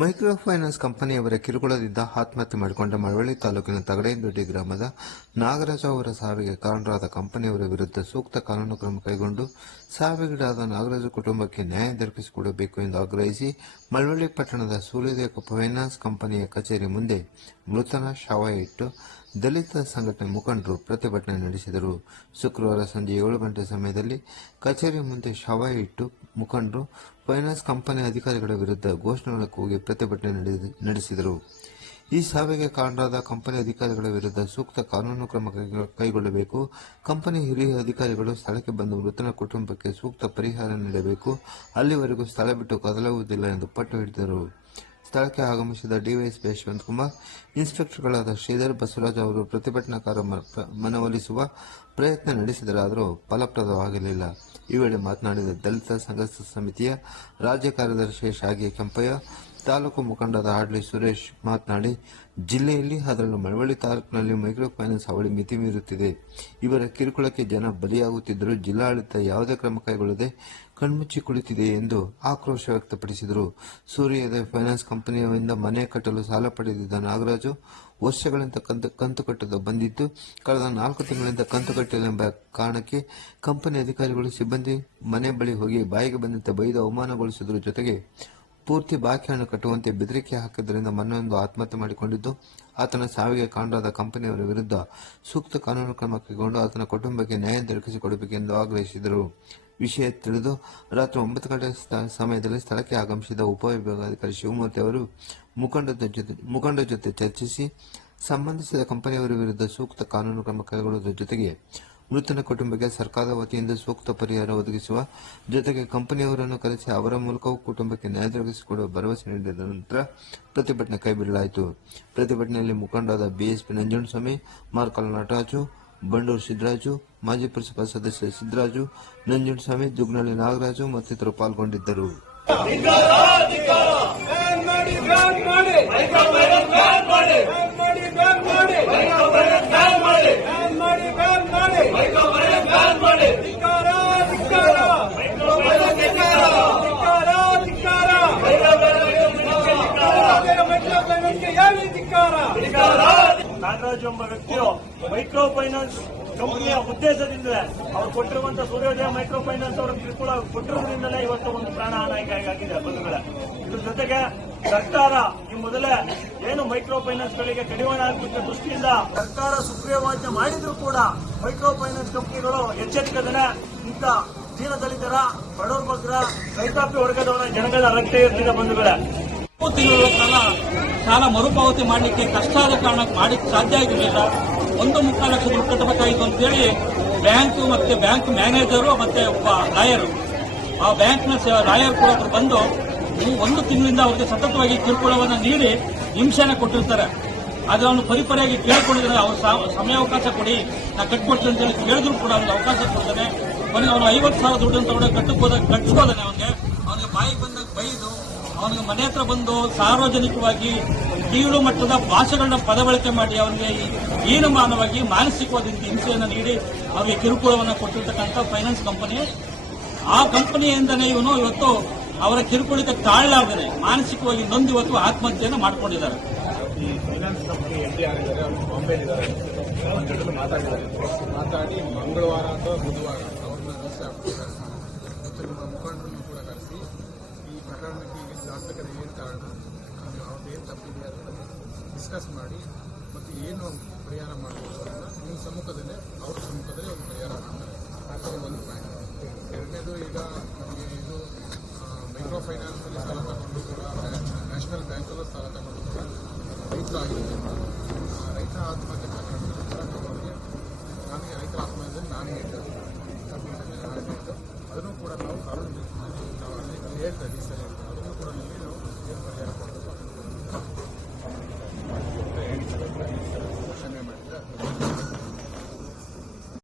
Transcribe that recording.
Micro finance ಕಂಪನಿಯವರ ಕಿರುಕುಳದಿಂದ ಆತ್ಮಹತ್ಯೆ ಮಾಡಿಕೊಂಡ ಮಳವಳ್ಳಿ ತಾಲೂಕಿನ ತಗಡೇನದೊಡ್ಡಿ ಗ್ರಾಮದ ನಾಗರಾಜ ಅವರ ಸಾವಿಗೆ ಕಾರಣರಾದ ಕಂಪನಿಯವರ ವಿರುದ್ಧ ಸೂಕ್ತ ಕಾನೂನು ಕ್ರಮ ಕೈಗೊಂಡು ಸಾವಿಗೀಡಾದ ನಾಗರಾಜ ಕುಟುಂಬಕ್ಕೆ ನ್ಯಾಯ ದೊರಕಿಸಿಕೊಡಬೇಕು ಎಂದು ಆಗ್ರಹಿಸಿ ಮಳವಳ್ಳಿ ಪಟ್ಟಣದ ಸೂರ್ಯೋದಯ ಫೈನಾನ್ಸ್ ಕಂಪನಿಯ ಕಚೇರಿ ಮುಂದೆ ಮೃತನ ಶವ ಇಟ್ಟು ದಲಿತ ಸಂಘಟನೆ ಮುಖಂಡರು ಪ್ರತಿಭಟನೆ ನಡೆಸಿದರು. ಶುಕ್ರವಾರ ಸಂಜೆ 7 ಗಂಟೆ ಸಮಯದಲ್ಲಿ ಕಚೇರಿ ಮುಂದೆ ಶವ ಇಟ್ಟು ಮುಖಂಡರು ಫೈನಾನ್ಸ್ ಕಂಪನಿ ಅಧಿಕಾರಿಗಳ ವಿರುದ್ಧ ಘೋಷಣೆಗಳ ಕೂಗಿ ಪ್ರತಿಭಟನೆ ನಡೆಸಿದರು. ಈ ಸಾವಿಗೆ ಕಾರಣರಾದ ಕಂಪನಿ ಅಧಿಕಾರಿಗಳ ವಿರುದ್ಧ ಸೂಕ್ತ ಕಾನೂನು ಕ್ರಮ ಕೈಗೊಳ್ಳಬೇಕು. ಕಂಪನಿ ಹಿರಿಯ ಅಧಿಕಾರಿಗಳು ಸ್ಥಳಕ್ಕೆ ಬಂದು ಮೃತನ ಕುಟುಂಬಕ್ಕೆ ಸೂಕ್ತ ಪರಿಹಾರ ನೀಡಬೇಕು. ಅಲ್ಲಿವರೆಗೂ ಸ್ಥಳ ಬಿಟ್ಟು ಕದಲುವುದಿಲ್ಲ ಎಂದು ಪಟ್ಟು ಹಿಡಿದರು. ಸ್ಥಳಕ್ಕೆ ಆಗಮಿಸಿದ ಡಿವೈಎಸ್ಪಿ ಯಶವಂತಕುಮಾರ್, ಇನ್ಸ್ಪೆಕ್ಟರ್ಗಳಾದ ಶ್ರೀಧರ್, ಬಸವರಾಜ್ ಅವರು ಪ್ರತಿಭಟನಾಕಾರ ಮನವೊಲಿಸುವ ಪ್ರಯತ್ನ ನಡೆಸಿದರಾದರೂ ಫಲಪ್ರದವಾಗಲಿಲ್ಲ. ಈ ವೇಳೆ ಮಾತನಾಡಿದ ದಲಿತ ಸಂಘರ್ಷ ಸಮಿತಿಯ ರಾಜ್ಯ ಕಾರ್ಯದರ್ಶಿ ಶಾಗಿ ಕೆಂಪಯ್ಯ, ತಾಲೂಕು ಮುಖಂಡರಾದ ಆಡ್ಲಿ ಸುರೇಶ್ ಮಾತನಾಡಿ, ಜಿಲ್ಲೆಯಲ್ಲಿ ಅದರಲ್ಲೂ ಮಳವಳ್ಳಿ ತಾಲೂಕಿನಲ್ಲಿ ಮೈಕ್ರೋ ಫೈನಾನ್ಸ್ ಹಾವಳಿ ಮಿತಿ ಮೀರುತ್ತಿದೆ. ಇವರ ಕಿರುಕುಳಕ್ಕೆ ಜನ ಬಲಿಯಾಗುತ್ತಿದ್ದರೂ ಜಿಲ್ಲಾಡಳಿತ ಯಾವುದೇ ಕ್ರಮ ಕೈಗೊಳ್ಳದೆ ಕಣ್ಮುಚ್ಚಿ ಕುಳಿತಿದೆ ಎಂದು ಆಕ್ರೋಶ ವ್ಯಕ್ತಪಡಿಸಿದರು. ಸೂರ್ಯೋದಯ ಫೈನಾನ್ಸ್ ಕಂಪನಿಯಿಂದ ಮನೆ ಕಟ್ಟಲು ಸಾಲ ಪಡೆದಿದ್ದ ನಾಗರಾಜು ವರ್ಷಗಳಿಂದ ಕಂತು ಕಟ್ಟದ ಬಂದಿದ್ದು, ಕಳೆದ 4 ತಿಂಗಳಿಂದ ಕಂತು ಕಟ್ಟಿಲ್ಲ ಎಂಬ ಕಾರಣಕ್ಕೆ ಕಂಪನಿ ಅಧಿಕಾರಿಗಳು ಸಿಬ್ಬಂದಿ ಮನೆ ಬಳಿ ಹೋಗಿ ಬಾಯಿಗೆ ಬಂದಂತೆ ಬೈದು ಅವಮಾನಗೊಳಿಸಿದ್ರ ಜೊತೆಗೆ ಪೂರ್ತಿ ಬಾಕಿ ಹಣ ಕಟ್ಟುವಂತೆ ಬೆದರಿಕೆ ಹಾಕಿದ್ದರಿಂದ ಮನ್ನೊಂದು ಆತ್ಮಹತ್ಯೆ ಮಾಡಿಕೊಂಡಿದ್ದು, ಆತನ ಸಾವಿಗೆ ಕಾರಣರಾದ ಕಂಪನಿಯವರ ವಿರುದ್ಧ ಸೂಕ್ತ ಕಾನೂನು ಕ್ರಮ ಕೈಗೊಂಡು ಆತನ ಕುಟುಂಬಕ್ಕೆ ನ್ಯಾಯ ದೊರಕಿಸಿಕೊಡಬೇಕೆಂದು ಆಗ್ರಹಿಸಿದರು. ವಿಷಯ ತಿಳಿದು ರಾತ್ರಿ 9 ಗಂಟೆ ಸಮಯದಲ್ಲಿ ಸ್ಥಳಕ್ಕೆ ಆಗಮಿಸಿದ ಉಪವಿಭಾಗಾಧಿಕಾರಿ ಶಿವಮೂರ್ತಿ ಅವರು ಮುಖಂಡರ ಜೊತೆ ಚರ್ಚಿಸಿ ಸಂಬಂಧಿಸಿದ ಕಂಪನಿಯವರ ವಿರುದ್ಧ ಸೂಕ್ತ ಕಾನೂನು ಕ್ರಮ ಕೈಗೊಳ್ಳುವುದರ ಜೊತೆಗೆ ಮೃತನ ಕುಟುಂಬಕ್ಕೆ ಸರ್ಕಾರದ ವತಿಯಿಂದ ಸೂಕ್ತ ಪರಿಹಾರ ಒದಗಿಸುವ ಜೊತೆಗೆ ಕಂಪನಿಯವರನ್ನು ಕರೆಸಿ ಅವರ ಮೂಲಕವೂ ಕುಟುಂಬಕ್ಕೆ ನ್ಯಾಯ ದೊರಕಿಸಿಕೊಡುವ ಭರವಸೆ ನೀಡಿದ ನಂತರ ಪ್ರತಿಭಟನೆ ಕೈಬಿಡಲಾಯಿತು. ಪ್ರತಿಭಟನೆಯಲ್ಲಿ ಮುಖಂಡರಾದ ಬಿಎಸ್ಪಿ ನಂಜುಂಡಸ್ವಾಮಿ, ಮಾರ್ಕಲ್ ನಟರಾಜು, ಬಂಡೂರು ಸಿದ್ದರಾಜು, ಮಾಜಿ ಪುರಸಭಾ ಸದಸ್ಯ ಸಿದ್ದರಾಜು, ನಂಜುಂಡಸ್ವಾಮಿ, ದುಗ್ನಳ್ಳಿ ನಾಗರಾಜು ಮತ್ತಿತರರು ಪಾಲ್ಗೊಂಡಿದ್ದರು. ನಾಗರಾಜ್ ಎಂಬ ವ್ಯಕ್ತಿಯು ಮೈಕ್ರೋ ಫೈನಾನ್ಸ್ ಕಂಪನಿಯ ಉದ್ದೇಶದಿಂದ ಅವರು ಕೊಟ್ಟಿರುವಂತಹ ಸೂರ್ಯೋದಯ ಮೈಕ್ರೋ ಫೈನಾನ್ಸ್ ಅವರ ಕಿರುಕುಳ ಕೊಟ್ಟಿರುವುದರಿಂದಲೇ ಇವತ್ತು ಒಂದು ಪ್ರಾಣಹಾನಿಯಾಗಿದೆ ಬಂಧುಗಳೇ. ಇದ್ರ ಜೊತೆಗೆ ಸರ್ಕಾರ ಈ ಮೊದಲೇ ಏನು ಮೈಕ್ರೋ ಫೈನಾನ್ಸ್ ಗಳಿಗೆ ಕಡಿವಾಣ ಹಾಕುವ ದೃಷ್ಟಿಯಿಂದ ಸರ್ಕಾರ ಸುಗ್ರೀವಾಜ್ಞೆ ಮಾಡಿದ್ರು ಕೂಡ ಮೈಕ್ರೋ ಫೈನಾನ್ಸ್ ಕಂಪನಿಗಳು ಎಚ್ಚೆತ್ತುಕದೇ ಇಂಥ ದೀನ ದಲಿತರ, ಬಡವರ ಬಗ್ಗರ, ರೈತಾಪಿ ವರ್ಗದವರ ಜನಗಳ ರಕ್ಷೆ ಇರ್ತಿದೆ ಬಂಧುಗಳೇ. ತಿಂಗಳ ಕಾಲ ಸಾಲ ಮರುಪಾವತಿ ಮಾಡಲಿಕ್ಕೆ ಕಷ್ಟ ಆದ ಕಾರಣ ಮಾಡಲಿಕ್ಕೆ ಸಾಧ್ಯ ಆಗಿರಲಿಲ್ಲ. 1.25 ಲಕ್ಷ ದುಡ್ಡು ಕಟ್ಟಬೇಕಾಯಿತು ಅಂತೇಳಿ ಬ್ಯಾಂಕ್ ಮ್ಯಾನೇಜರು ಮತ್ತೆ ಒಬ್ಬ ಲಾಯರ್, ಆ ಬ್ಯಾಂಕ್ನ ಲಾಯರ್ ಕೂಡ ಬಂದು 1 ತಿಂಗಳಿಂದ ಅವರಿಗೆ ಸತತವಾಗಿ ಕಿರುಕುಳವನ್ನು ನೀಡಿ ಹಿಂಸೆನ ಕೊಟ್ಟಿರ್ತಾರೆ. ಆದ್ರೆ ಅವನು ಪರಿಪರಿಯಾಗಿ ಕೇಳಿಕೊಂಡಿದ್ರೆ ಅವ್ರು ಸಮಯಾವಕಾಶ ಕೊಡಿ, ನಾ ಕಟ್ಕೊಡ್ತೀನಿ ಅಂತೇಳಿ ಕೇಳಿದ್ರು ಕೂಡ ಅವ್ನಿಗೆ ಅವಕಾಶ ಕೊಡ್ತಾನೆ. ಅವನಿಗೆ ಅವನು 50,000 ದುಡ್ಡನ್ನು ತಗೊಂಡು ಕಟ್ಸ್ಕೋದಾನೆ. ಅವನಿಗೆ ಬಾಯಿಗೆ ಬಂದಾಗ ಬೈದು ಅವನಿಗೆ ಮನೆ ಹತ್ರ ಬಂದು ಸಾರ್ವಜನಿಕವಾಗಿ ಕೀಳು ಮಟ್ಟದ ಭಾಷೆಗಳನ್ನ ಪದಬಳಕೆ ಮಾಡಿ ಅವನಿಗೆ ಹೀನಮಾನವಾಗಿ ಮಾನಸಿಕವಾದ ಹಿಂಸೆಯನ್ನು ನೀಡಿ ಅವರಿಗೆ ಕಿರುಕುಳವನ್ನು ಕೊಟ್ಟಿರ್ತಕ್ಕಂಥ ಫೈನಾನ್ಸ್ ಕಂಪನಿ. ಆ ಕಂಪನಿಯಿಂದನೇ ಇವನು ಇವತ್ತು ಅವರ ಕಿರುಕುಳಕ್ಕೆ ತಾಳಲಾಗದೆ ಮಾನಸಿಕವಾಗಿ ನೊಂದು ಇವತ್ತು ಆತ್ಮಹತ್ಯೆಯನ್ನು ಮಾಡಿಕೊಂಡಿದ್ದಾರೆ. ಈ ಫೈನಾನ್ಸ್ ಕಂಪನಿ MD ಆಗಿದ್ದಾರೆ, ಅವರು ಬಾಂಬೆಲಿದ್ದಾರೆ. ಒಂದು ಜೊತೆ ಮಾತಾಡಿ ಮಂಗಳವಾರ ಅಥವಾ ಬುಧವಾರ ಅವ್ರನ್ನ ರಹಸ್ಯ ಹಾಕ್ತಿದ್ದಾರೆ ಮತ್ತು ನಿಮ್ಮ ಮುಖಂಡರನ್ನು ಕೂಡ ಕರೆಸಿ ಈ ಪ್ರಕರಣಕ್ಕೆ ಶಾಸಕರ ಏನು ಕಾರಣ, ಅವ್ರದ್ದು ಏನು ತಪ್ಪಿದೆ ಅದನ್ನು ಡಿಸ್ಕಸ್ ಮಾಡಿ ಮತ್ತು ಏನು ಪರಿಹಾರ ಮಾಡಬೇಕು ಅಂತ ನಿಮ್ಮ ಸಮ್ಮುಖದಲ್ಲೇ ಅವ್ರ ಸಮ್ಮುಖದಲ್ಲಿ ಒಂದು ಪರಿಹಾರ ಮಾಡ್ತಾರೆ. ಅದು ಒಂದು ಪಾಯಿಂಟ್. ಎರಡನೇದು, ಈಗ ನಮಗೆ ಇದು ಮೈಕ್ರೋ ಫೈನಾನ್ಸಲ್ಲಿ ಸಾಲ ತಗೊಂಡು ಕೂಡ ನ್ಯಾಷನಲ್ ಬ್ಯಾಂಕಲ್ಲೂ ಸಾಲ ತಗೊಂಡು ಕೂಡ ರೈತರು ಆಗಿದೆ. ರೈತ ಆತ್ಮಹತ್ಯೆ ಪ್ರಕರಣದಲ್ಲಿ ಕೂಡ ಅವರಿಗೆ ನನಗೆ ರೈತರ ಆತ್ಮಹತ್ಯೆ ನಾನೇ ಹೇಳಿದ್ದು ಅದನ್ನು ಕೂಡ ನಾವು ಕಾನೂನು ನಾವು ಹೇಳ್ತಾ ಈ ಸಲ ಅದನ್ನು ಕೂಡ ನಾವು ಪರಿಹಾರ